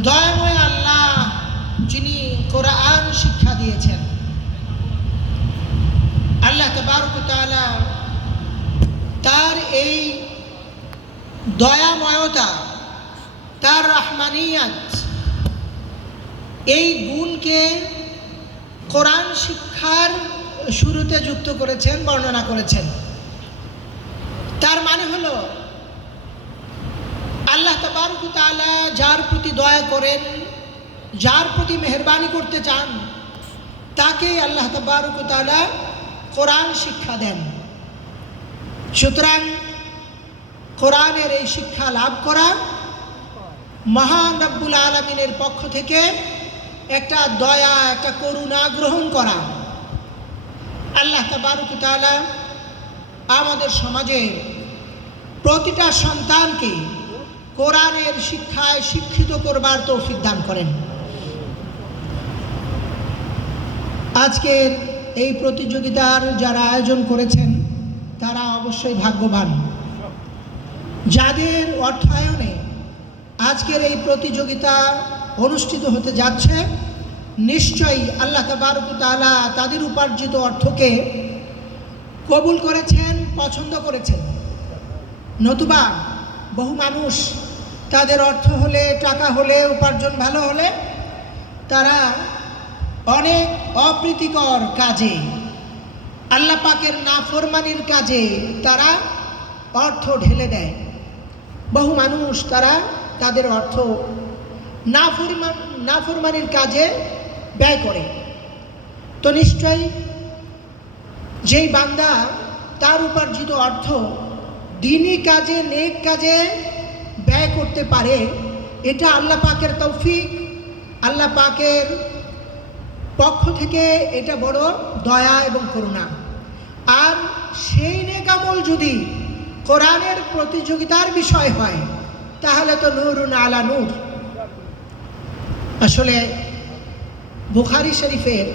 দয়াময় আল্লাহ যিনি কোরআন শিক্ষা দিয়েছেন, আল্লাহ তাবারক ওয়া তাআলা তার এই দয়াময়তা, তার রহমানিয়াত, এই গুণকে কোরআন শিক্ষার শুরুতে যুক্ত করেছেন, বর্ণনা করেছেন। তার মানে হলো আল্লাহ তাবারক ওয়া তাআলা যার প্রতি দয়া করেন, যার প্রতি মেহেরবানি করতে চান, তাকেই আল্লাহ তাবারক ওয়া তাআলা কোরআন শিক্ষা দেন। সুতরাং কোরআনের এই শিক্ষা লাভ করা মহান রব্বুল আলামিনের পক্ষ থেকে একটা দয়া, একটা করুণা গ্রহণ করা। আল্লাহ তাবারক ওয়া তাআলা আমাদের সমাজের প্রতিটা সন্তানকে কোরআনের শিক্ষায় শিক্ষিত করবার তৌফিক দান করেন। আজকের এই প্রতিযোগিতার যারা আয়োজন করেছেন তারা অবশ্যই ভাগ্যবান, যাদের অর্থায়নে আজকের এই প্রতিযোগিতা অনুষ্ঠিত হতে যাচ্ছে। নিশ্চয়ই আল্লাহ তাবারক ওয়া তাআলা তাদের উপার্জিত অর্থকে কবুল করেছেন, পছন্দ করেছেন। নতুবা বহু মানুষ তাদের অর্থ হলে, টাকা হলে, উপার্জন ভালো হলে তারা অনেক অপ্রীতিকর কাজে, আল্লাহ পাকের নাফরমানির কাজে তারা অর্থ ঢেলে দেয়। বহু মানুষ তারা তাদের অর্থ নাফরমানির কাজে ব্যয় করে। তো নিশ্চয়ই যেই বান্দা তার উপার্জিত অর্থ দ্বীনি কাজে, নেক কাজে ব্যয় করতে পারে, এটা আল্লাহ পাকের তৌফিক, আল্লাহ পাকের পক্ষ থেকে এটা বড় দয়া এবং করুণা। আর সেই নেক আমল যদি কোরআনের প্রতিযোগিতার বিষয় হয় তাহলে তো নূরুন আলা নূর। আসলে বুখারী শরীফের